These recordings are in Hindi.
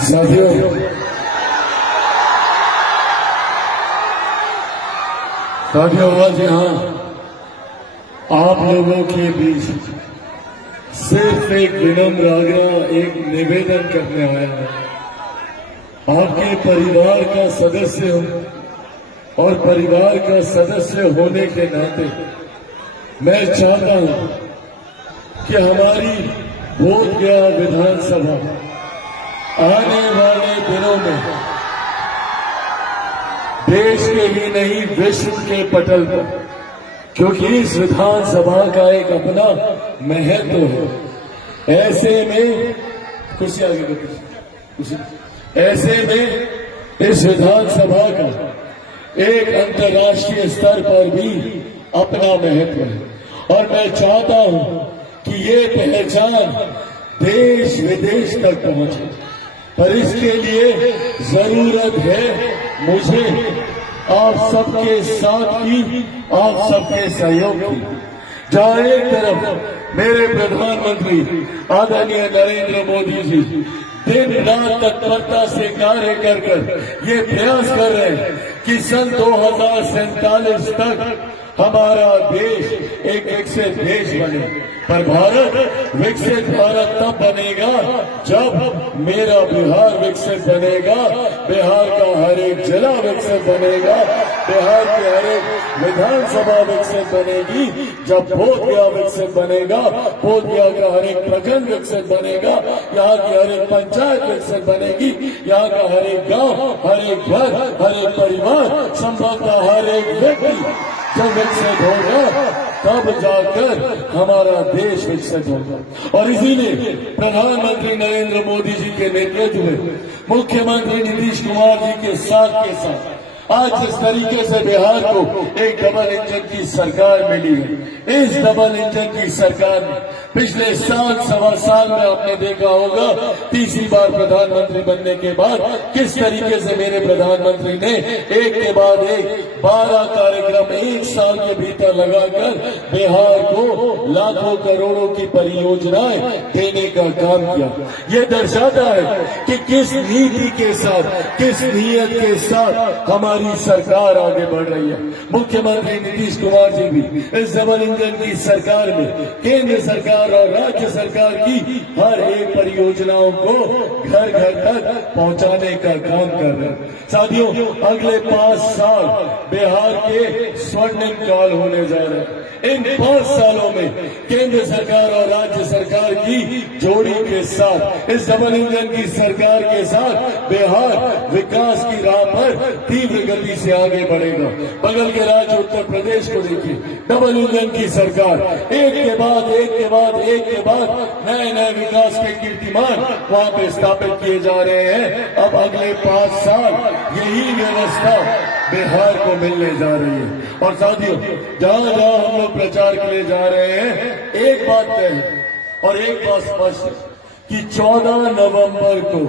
साथियों आज यहाँ आप लोगों के बीच सिर्फ एक विनम्र आग्रह, एक निवेदन करने आया है। आपके परिवार का सदस्य हूं और परिवार का सदस्य होने के नाते मैं चाहता हूं कि हमारी बोधगया विधानसभा आने वाले दिनों में देश के ही नहीं विश्व के पटल पर, क्योंकि इस विधानसभा का एक अपना महत्व है। ऐसे में कुछ आगे कुछ ऐसे में इस विधानसभा का एक अंतर्राष्ट्रीय स्तर पर भी अपना महत्व है और मैं चाहता हूं कि ये पहचान देश विदेश तक पहुंचे, पर इसके लिए जरूरत है मुझे आप सबके साथ की, आप सबके सहयोग की। जहां एक तरफ मेरे प्रधानमंत्री आदरणीय नरेंद्र मोदी जी दिन रात तत्परता से कार्य कर ये प्रयास कर रहे हैं कि सन 2047 तक हमारा देश एक विकसित देश बने, पर भारत विकसित भारत तब बनेगा जब मेरा बिहार विकसित बनेगा, बिहार का हर एक जिला विकसित बनेगा, बिहार की हर एक विधानसभा विकसित बनेगी, जब बोधगया विकसित बनेगा, बोधगया का हर एक प्रखंड विकसित बनेगा, यहाँ की हर एक पंचायत विकसित बनेगी, यहाँ का हर एक गांव, हर एक घर, हर एक परिवार, संभवतः हर एक व्यक्ति जब विकसित होगा तब जाकर हमारा देश विकसित होगा। और इसीलिए प्रधानमंत्री नरेंद्र मोदी जी के नेतृत्व में मुख्यमंत्री नीतीश कुमार जी के साथ आज जिस तरीके से बिहार को एक डबल इंजन की सरकार मिली है, इस डबल इंजन की सरकार में पिछले सवा साल में आपने देखा होगा तीसरी बार प्रधानमंत्री बनने के बाद किस तरीके से मेरे प्रधानमंत्री ने एक के बाद एक 12 कार्यक्रम एक साल के भीतर लगाकर बिहार को लाखों करोड़ों की परियोजनाएं देने का काम किया। ये दर्शाता है कि किस नीति के साथ, किस नीयत के साथ हमारी सरकार आगे बढ़ रही है। मुख्यमंत्री नीतीश कुमार जी भी इस डबल इंजन की सरकार में केंद्र सरकार और राज्य सरकार की हर एक परियोजनाओं को घर घर तक पहुंचाने का काम कर रहे हैं। साथियों, अगले 5 साल बिहार के स्वर्णिम काल होने जा रहे हैं। इन 5 सालों में केंद्र सरकार और राज्य सरकार की जोड़ी के साथ, इस डबल इंजन की सरकार के साथ बिहार विकास की राह पर तीव्र गति से आगे बढ़ेगा। बगल के राज्य उत्तर प्रदेश को देखिए, डबल इंजन की सरकार एक के बाद नए नए विकास के कीर्तिमान वहां पे स्थापित किए जा रहे हैं। अब अगले 5 साल यही व्यवस्था बिहार को मिलने जा रही है। और साथियों, जहां जहां हम लोग प्रचार के लिए जा रहे हैं, एक बात तय है और एक बात स्पष्ट है कि 14 नवंबर को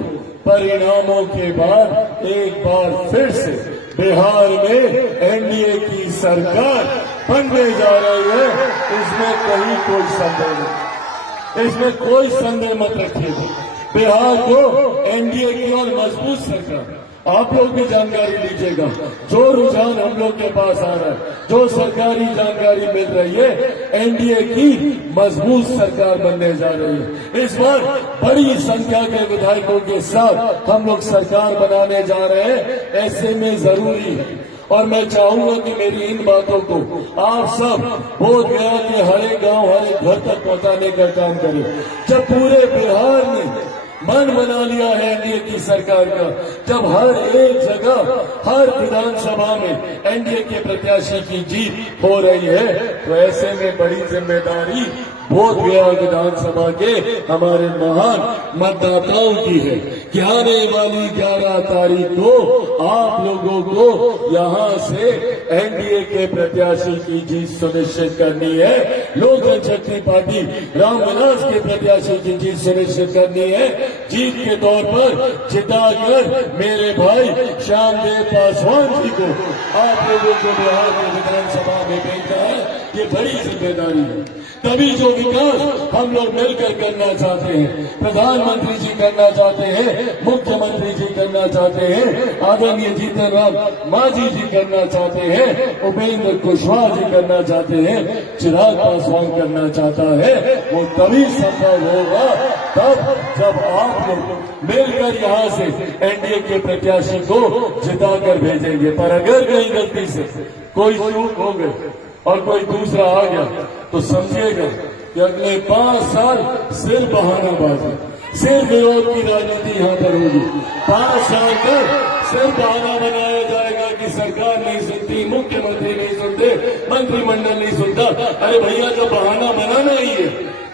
परिणामों के बाद एक बार फिर से बिहार में एनडीए की सरकार बनने जा रही है। इसमें कहीं कोई संदेह नहीं, इसमें कोई संदेह मत रखिए। बिहार को एनडीए की और मजबूत सरकार, आप लोग भी जानकारी लीजिएगा। जो रुझान हम लोग के पास आ रहा है, जो सरकारी जानकारी मिल रही है, एनडीए की मजबूत सरकार बनने जा रही है। इस बार बड़ी संख्या के विधायकों के साथ हम लोग सरकार बनाने जा रहे हैं। ऐसे में जरूरी है और मैं चाहूंगा कि मेरी इन बातों को आप सब बोधगया के हर एक गांव, हर एक घर तक पहुंचाने का काम करें। जब पूरे बिहार ने मन बना लिया है एनडीए की सरकार का, जब हर एक जगह, हर विधानसभा में एनडीए के प्रत्याशी की जीत हो रही है, तो ऐसे में बड़ी जिम्मेदारी बोधगया विधानसभा के हमारे महान मतदाताओं की है कि आने वाली 11 तारीख को आप लोगों को यहां से एनडीए के प्रत्याशी की जीत सुनिश्चित करनी है। लोक जनशक्ति पार्टी रामविलास के प्रत्याशी की जीत सुनिश्चित करनी है। जीत के तौर पर जिताकर मेरे भाई श्यामदेव पासवान जी को आप लोगों को बिहार में विधानसभा में भेजना है। ये बड़ी जिम्मेदारी है। तभी जो विकास हम लोग मिलकर करना चाहते हैं, प्रधानमंत्री जी करना चाहते हैं, मुख्यमंत्री जी करना चाहते हैं, आदरणीय जीतन राम मांझी जी करना चाहते हैं, उपेंद्र कुशवाहा जी करना चाहते हैं, चिराग पासवान करना चाहता है, वो तभी संभव होगा तब जब आप लोग मिलकर यहाँ से एनडीए के प्रत्याशी को जिताकर भेजेंगे। पर अगर कहीं गलती से कोई चूक हो गई और कोई दूसरा आ गया तो समझिएगा कि अगले 5 साल सिर्फ बहानाबाजी, सिर्फ विरोध की राजनीति यहाँ पर होगी। 5 साल तक सिर्फ बहाना बनाया जाएगा कि सरकार नहीं सुनती, मुख्यमंत्री नहीं सुनते, मंत्रिमंडल नहीं सुनता। अरे भैया, जब बहाना बनाना ही है,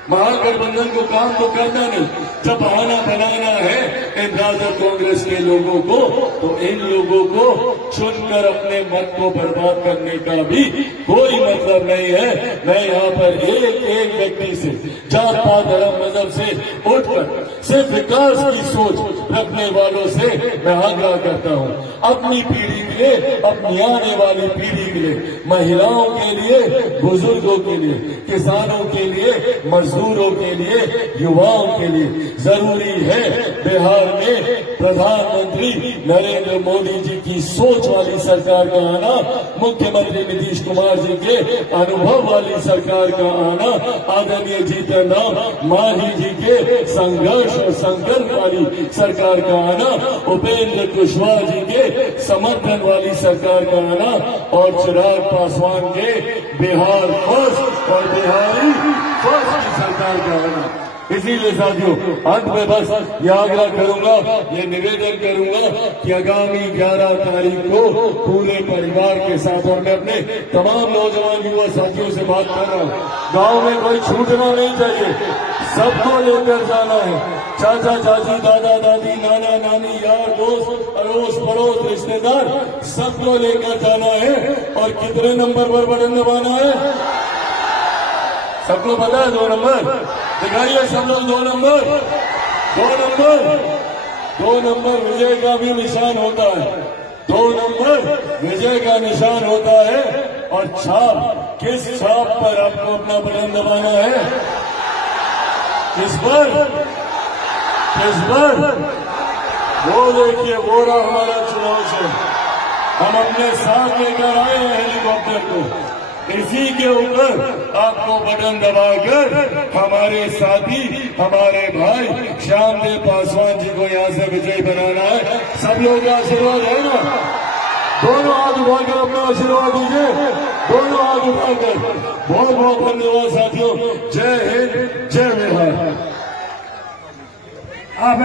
महागठबंधन को काम तो करना नहीं, जब बहाना बनाना है इन राजद कांग्रेस के लोगों को, तो इन लोगों को चुनकर अपने मत को बर्बाद करने का भी कोई मतलब नहीं है। मैं यहाँ पर एक एक व्यक्ति से, जात पात धर्म मजहब से उठकर सिर्फ विकास की सोच रखने वालों से मैं आग्रह करता हूँ, अपनी पीढ़ी के लिए, अपनी आने वाली पीढ़ी के लिए, महिलाओं के लिए, बुजुर्गों के लिए, किसानों के लिए, मजदूरों के लिए, युवाओं के लिए जरूरी है बिहार में प्रधानमंत्री नरेंद्र मोदी जी की सोच वाली सरकार का आना, मुख्यमंत्री नीतीश कुमार जी के अनुभव वाली सरकार का आना, आदरणीय जीतन राम मांझी जी के संघर्ष और संकल्प वाली सरकार का आना, उपेंद्र कुशवाहा जी के समर्थन वाली सरकार का आना और चिराग पासवान के बिहार फर्स्ट और बिहारी फर्स्ट की सरकार का आना। इसीलिए साथियों, अंत में बस ये आग्रह करूंगा, ये निवेदन करूंगा कि आगामी 11 तारीख को पूरे परिवार के साथ, और मैं अपने तमाम नौजवान युवा साथियों से बात कर रहा हूँ, गांव में कोई छूटना नहीं चाहिए, सबको लेकर जाना है। चाचा चाची, दादा दादी, नाना नानी, यार दोस्त, अड़ोस पड़ोस, रिश्तेदार, सबको लेकर जाना है। और कितने नंबर पर बटन दबाना है सबको पता है? 2 नंबर दिखाइए सब लोग। 2 नंबर, 2 नंबर, 2 नंबर विजय का भी निशान होता है। 2 नंबर विजय का निशान होता है। और छाप, किस छाप पर आपको अपना बटन दबाना है? किस पर? किस पर? वो देखिए, वो रहा हमारा चुनाव से हम अपने साथ लेकर आए हैं हेलीकॉप्टर को। इसी के ऊपर आपको बटन दबाकर हमारे साथी, हमारे भाई श्यामदेव पासवान जी को यहाँ से विजयी बनाना है। सब लोगों का आशीर्वाद है ना? दोनों हाथ उठाकर अपना आशीर्वाद दीजिए, दोनों हाथ उठाकर। बहुत बहुत धन्यवाद साथियों। जय हिंद, जय बिहार। अब